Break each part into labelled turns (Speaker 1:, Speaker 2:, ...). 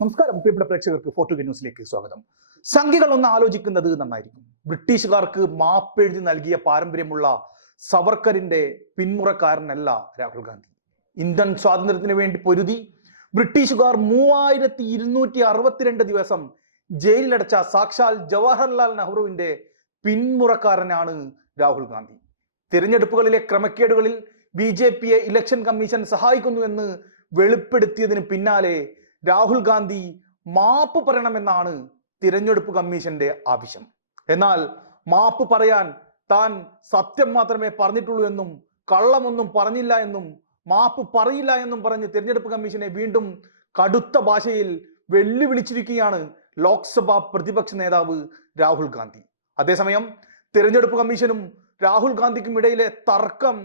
Speaker 1: നമസ്കാരം പ്രിയപ്പെട്ട പ്രേക്ഷകർക്ക് ഫോർട്ടുഗ ന്യൂസിലേക്ക് സ്വാഗതം. സംഖ്യകൾ ഒന്ന് ആലോചിക്കുന്നത് നന്നായിരിക്കും. ബ്രിട്ടീഷുകാർക്ക് മാപ്പെഴുതി നൽകിയ പാരമ്പര്യമുള്ള സവർക്കറിന്റെ പിന്മുറക്കാരനല്ല രാഹുൽ ഗാന്ധി. ഇന്ത്യൻ സ്വാതന്ത്ര്യത്തിന് വേണ്ടി പൊരുതി ബ്രിട്ടീഷുകാർ മൂവായിരത്തി ഇരുന്നൂറ്റി അറുപത്തിരണ്ട് ദിവസം ജയിലിലടച്ച സാക്ഷാൽ ജവഹർലാൽ നെഹ്റുവിന്റെ പിന്മുറക്കാരനാണ് രാഹുൽ ഗാന്ധി. തിരഞ്ഞെടുപ്പുകളിലെ ക്രമക്കേടുകളിൽ ബി ജെ പിയെ ഇലക്ഷൻ കമ്മീഷൻ സഹായിക്കുന്നുവെന്ന് വെളിപ്പെടുത്തിയതിന് പിന്നാലെ രാഹുൽ ഗാന്ധി മാപ്പ് പറയണമെന്നാണ് തിരഞ്ഞെടുപ്പ് കമ്മീഷന്റെ ആവശ്യം. എന്നാൽ മാപ്പ് പറയാൻ താൻ സത്യം മാത്രമേ പറഞ്ഞിട്ടുള്ളൂ എന്നും കള്ളമൊന്നും പറഞ്ഞില്ല എന്നും മാപ്പ് പറയില്ല എന്നും പറഞ്ഞ് തിരഞ്ഞെടുപ്പ് കമ്മീഷനെ വീണ്ടും കടുത്ത ഭാഷയിൽ വെല്ലുവിളിച്ചിരിക്കുകയാണ് ലോക്സഭാ പ്രതിപക്ഷ നേതാവ് രാഹുൽ ഗാന്ധി. അതേസമയം തിരഞ്ഞെടുപ്പ് കമ്മീഷനും രാഹുൽ ഗാന്ധിക്കും ഇടയിലെ തർക്കം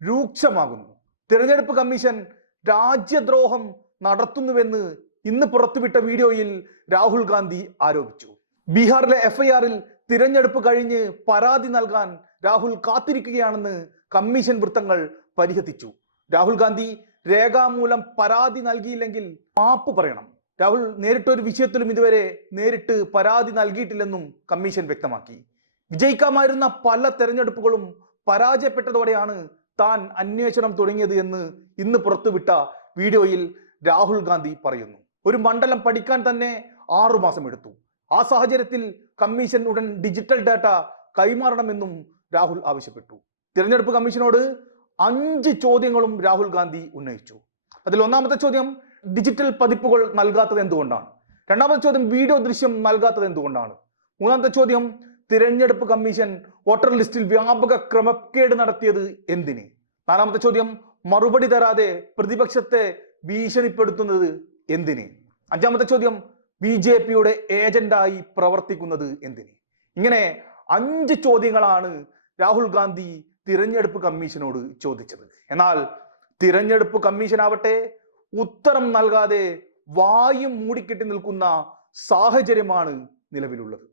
Speaker 1: രൂക്ഷമാകുന്നു. തിരഞ്ഞെടുപ്പ് കമ്മീഷൻ രാജ്യദ്രോഹം നടത്തുന്നുവെന്ന് ഇന്ന് പുറത്തുവിട്ട വീഡിയോയിൽ രാഹുൽ ഗാന്ധി ആരോപിച്ചു. ബീഹാറിലെ എഫ്ഐആറിൽ തിരഞ്ഞെടുപ്പ് കഴിഞ്ഞ് പരാതി നൽകാൻ രാഹുൽ കാത്തിരിക്കുകയാണെന്ന് കമ്മീഷൻ വൃത്തങ്ങൾ പരിഹസിച്ചു. രാഹുൽ ഗാന്ധി രേഖാമൂലം പരാതി നൽകിയില്ലെങ്കിൽ മാപ്പ് പറയണം. രാഹുൽ നേരിട്ടൊരു വിഷയത്തിലും ഇതുവരെ നേരിട്ട് പരാതി നൽകിയിട്ടില്ലെന്നും കമ്മീഷൻ വ്യക്തമാക്കി. വിജയിക്കാമായിരുന്ന പല തെരഞ്ഞെടുപ്പുകളും പരാജയപ്പെട്ടതോടെയാണ് താൻ അന്വേഷണം തുടങ്ങിയത് എന്ന് ഇന്ന് പുറത്തുവിട്ട വീഡിയോയിൽ രാഹുൽ ഗാന്ധി പറയുന്നു. ഒരു മണ്ഡലം പഠിക്കാൻ തന്നെ ആറു മാസം എടുത്തു. ആ സാഹചര്യത്തിൽ കമ്മീഷൻ ഉടൻ ഡിജിറ്റൽ ഡാറ്റ കൈമാറണമെന്നും രാഹുൽ ആവശ്യപ്പെട്ടു. തിരഞ്ഞെടുപ്പ് കമ്മീഷനോട് അഞ്ച് ചോദ്യങ്ങളും രാഹുൽ ഗാന്ധി ഉന്നയിച്ചു. അതിൽ ഒന്നാമത്തെ ചോദ്യം ഡിജിറ്റൽ പതിപ്പുകൾ നൽകാത്തത് എന്തുകൊണ്ടാണ്? രണ്ടാമത്തെ ചോദ്യം വീഡിയോ ദൃശ്യം നൽകാത്തത് എന്തുകൊണ്ടാണ്? മൂന്നാമത്തെ ചോദ്യം തിരഞ്ഞെടുപ്പ് കമ്മീഷൻ വോട്ടർ ലിസ്റ്റിൽ വ്യാപക ക്രമക്കേട് നടത്തിയത് എന്തിന്? നാലാമത്തെ ചോദ്യം മറുപടി തരാതെ പ്രതിപക്ഷത്തെ ഭീഷണിപ്പെടുത്തുന്നത് എന്തിന്? അഞ്ചാമത്തെ ചോദ്യം ബി ജെ പിയുടെ ഏജന്റായി പ്രവർത്തിക്കുന്നത് എന്തിന്? ഇങ്ങനെ അഞ്ച് ചോദ്യങ്ങളാണ് രാഹുൽ ഗാന്ധി തിരഞ്ഞെടുപ്പ് കമ്മീഷനോട് ചോദിച്ചത്. എന്നാൽ തിരഞ്ഞെടുപ്പ് കമ്മീഷൻ ആവട്ടെ ഉത്തരം നൽകാതെ വായും മൂടിക്കെട്ടി നിൽക്കുന്ന സാഹചര്യമാണ് നിലവിലുള്ളത്.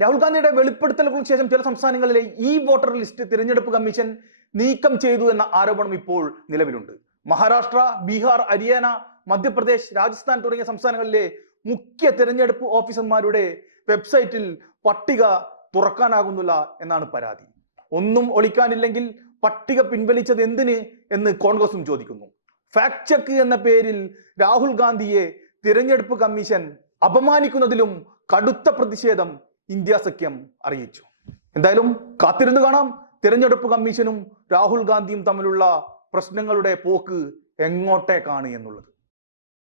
Speaker 1: രാഹുൽ ഗാന്ധിയുടെ വെളിപ്പെടുത്തലുകൾക്ക് ശേഷം ചില സംസ്ഥാനങ്ങളിലെ ഈ വോട്ടർ ലിസ്റ്റ് തിരഞ്ഞെടുപ്പ് കമ്മീഷൻ നീക്കം ചെയ്തു എന്ന ആരോപണം ഇപ്പോൾ നിലവിലുണ്ട്. മഹാരാഷ്ട്ര ബീഹാർ ഹരിയാന മധ്യപ്രദേശ് രാജസ്ഥാൻ തുടങ്ങിയ സംസ്ഥാനങ്ങളിലെ മുഖ്യ തിരഞ്ഞെടുപ്പ് ഓഫീസർമാരുടെ വെബ്സൈറ്റിൽ പട്ടിക തുറക്കാനാകുന്നില്ല എന്നാണ് പരാതി. ഒന്നും ഒളിക്കാനില്ലെങ്കിൽ പട്ടിക പിൻവലിച്ചത് എന്തിന് എന്ന് കോൺഗ്രസും ചോദിക്കുന്നു. ഫാക്ട് ചെക്ക് എന്ന പേരിൽ രാഹുൽ ഗാന്ധിയെ തിരഞ്ഞെടുപ്പ് കമ്മീഷൻ അപമാനിക്കുന്നതിലും കടുത്ത പ്രതിഷേധം ഇന്ത്യ സഖ്യം അറിയിച്ചു. എന്തായാലും കാത്തിരുന്ന് കാണാം. തിരഞ്ഞെടുപ്പ് കമ്മീഷനും രാഹുൽ ഗാന്ധിയും തമ്മിലുള്ള പ്രശ്നങ്ങളുടെ പോക്ക് എങ്ങോട്ടേക്കാണ് എന്നുള്ളത്.